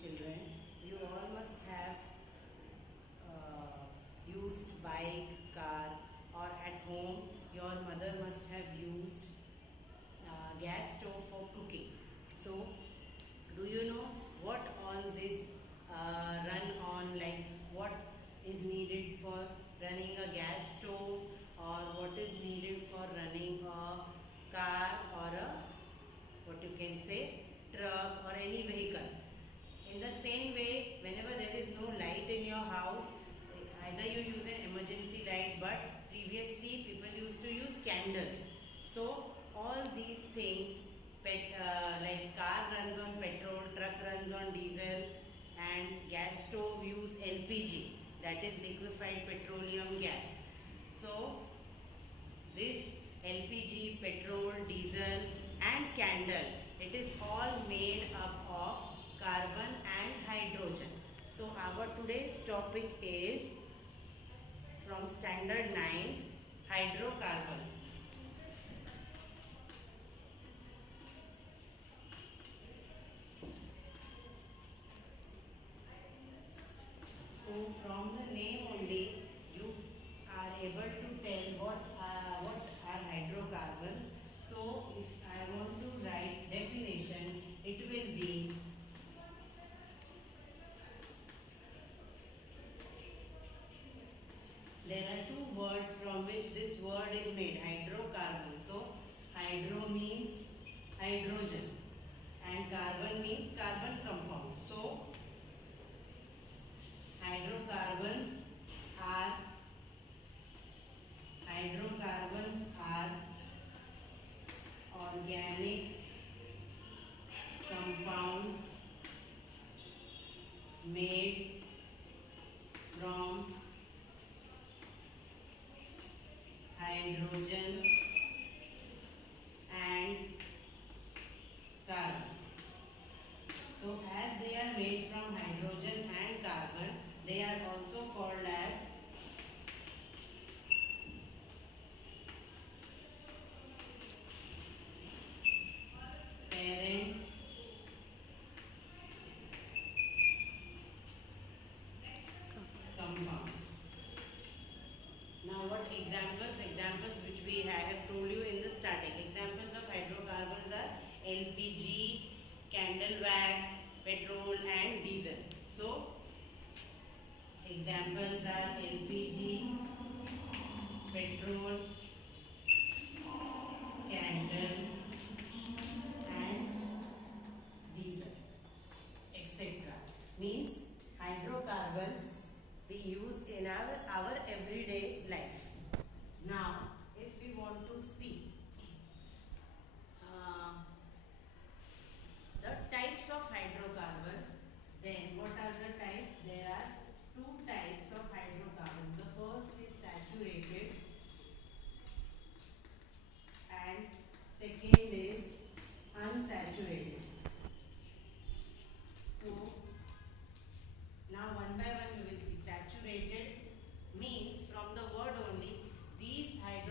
children, you all must have used bike, car, or at home your mother must have used gas stove for cooking. So, do you know what all this run on, like what is needed for running a gas stove, or what is needed for running a car, or a what you can say truck, or any vehicle? In the same way, whenever there is no light in your house, either you use an emergency light, but previously people used to use candles. So all these things, like car runs on petrol, truck runs on diesel, and gas stove use LPG, that is liquefied petroleum gas. So this LPG, petrol, diesel and candle, it is all made up of carbon and hydrogen. So our today's topic is from standard 9th, hydrocarbons. So from the name only you are able to tell what are hydrocarbons. So if I want to write definition, it will be there are two words from which this word is made, hydrocarbon. So hydro means hydrogen and carbon means carbon compound. So hydrocarbons are organic compounds made from hydrogen and carbon. So as they are made from hydrogen and carbon, they are also called as parent compounds. Now what examples? Examples which we have told you in the starting. Examples of hydrocarbons are LPG, candle wax, petrol and diesel. So examples are LPG, petrol, candle and diesel, etc. Means hydrocarbons we use in our everyday life. Now if we want to see the types of hydrocarbons, then what are the types? There are two types of hydrocarbons. The first is saturated and second is unsaturated. So now one by one we will see. Saturated means from the word only, these hydrocarbons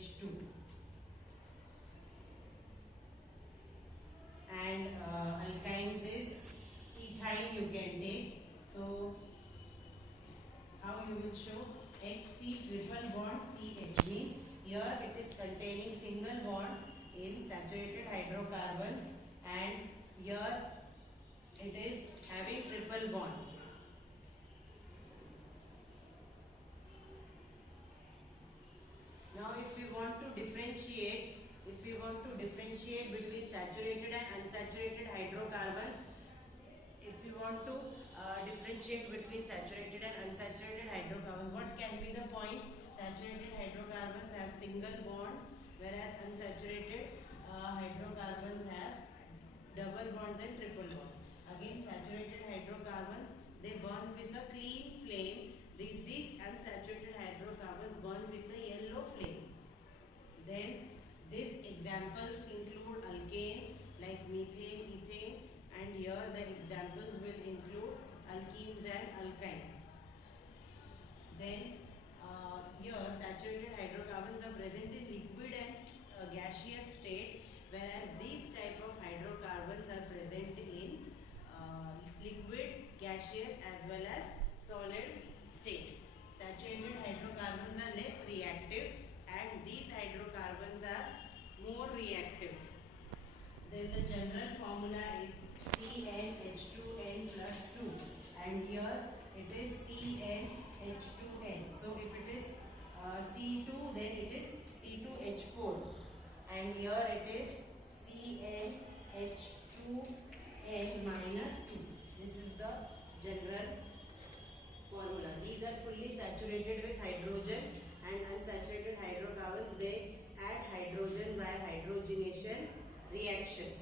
H2. And alkynes is ethyl you can take. So how you will show? HC triple bond CH means here it is containing single bond in saturated hydrocarbons, and here it is having triple bonds. Now if we want to differentiate between saturated and unsaturated hydrocarbons, what can be the points? Saturated hydrocarbons have single bonds, whereas unsaturated hydrocarbons have double bonds and triple bonds. Again, saturated hydrocarbons, they burn with a clean flame. These unsaturated hydrocarbons burn with a yellow flame. Then these examples include alkanes like methane, ethane, and here the examples will include alkenes and alkynes. Then here saturated hydrocarbons are present in liquid and gaseous state, whereas these type of hydrocarbons are present in liquid, gaseous as well as solid state. Saturated hydrocarbons are less reactive and these hydrocarbons are more reactive. Then the general formula is CnH2n plus 2, and here it is CnH2n. So if it is C2, then it is C2H4, and here it is CnH2n minus 2. This is the general formula. These are fully saturated with hydrogen, and unsaturated hydrocarbons, they add hydrogen by hydrogenation reactions.